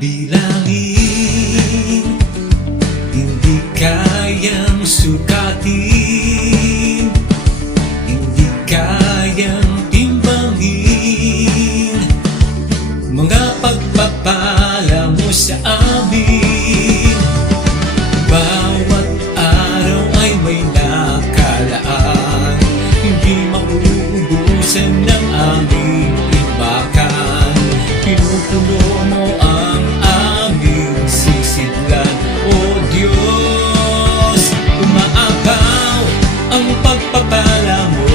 bilangin, hindi kayang sukatin, hindi kayang timbangin. Mga pagpapala mo sa amin, bawat araw ay may nakalaan, hindi mauubusan ng aming ibakan. Pinupuno mo ang aming sisidlan, O Diyos. Umaapaw ang pagpapala mo,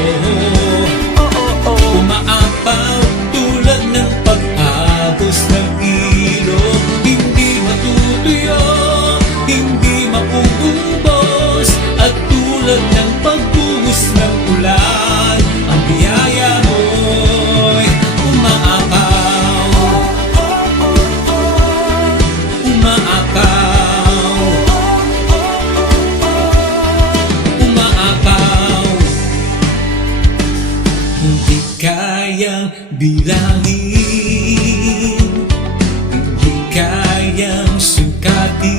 umaapaw tulad ng pag-agos ng ilog. Hindi matutuyo, hindi mauubos, at tulad ng pagbuhos ng ulan, ang biyaya mo'y umaapaw, umaapaw, umaapaw. Hindi kayang bilangin, hindi kayang sukatin,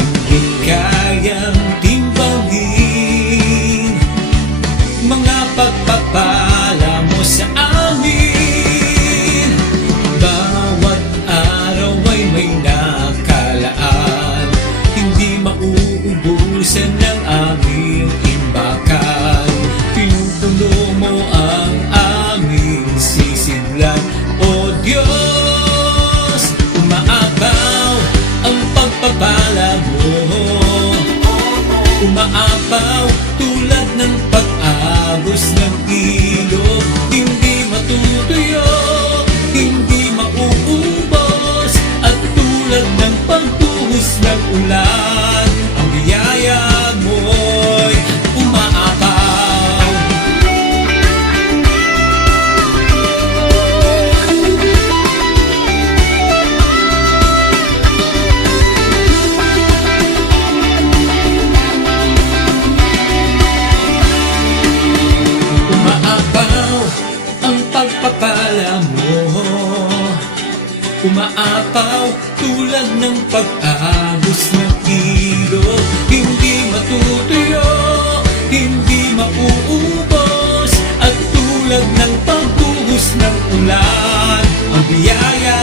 hindi kayang timbangin. Mga pagpapala mo sa amin, bawat araw ay may nakalaan, hindi mauubusan ng aming imbakan. Pinupuno mo ang aming sisidlan, O Diyos. Umaapaw ang pagpapala mo, umaapaw tulad ng pag-agos ng ilog. Hindi matutuyo, hindi mauubos, at tulad ng pagbuhos ng ulan, ang biyaya mo'y umaapaw. Umaapaw ang pagpapala mo, umaapaw tulad ng pag-agos ng ilog. Hindi matutuyo, hindi mauubos, at tulad ng pagbuhos ng ulan, ang biyaya